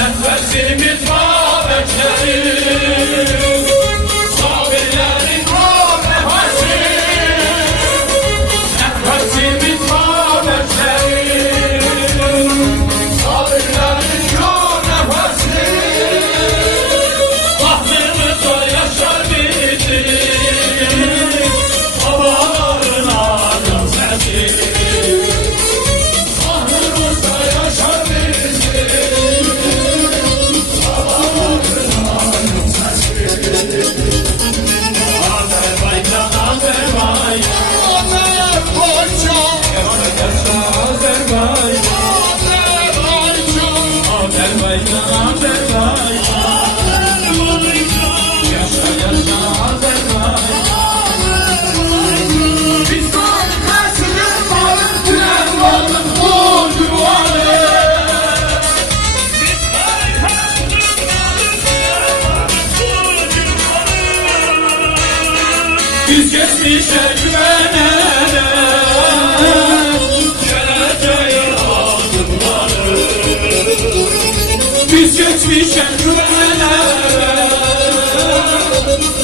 Nefesimiz babetleri, sabirlerin o nefesi. Nefesimiz babetleri, sabirlerin o nefesi. Bahtımızda yaşar bizim babaların adam sesi. Bahtımızda yaşar bizim biz geçmişe güvenerek geleceğe adımları. Biz geçmişe güvenerek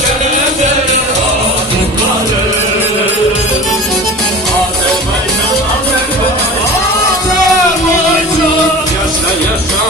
geleceğe adımları. Azerbaycan, Azerbaycan, Azerbaycan, yaşa yaşa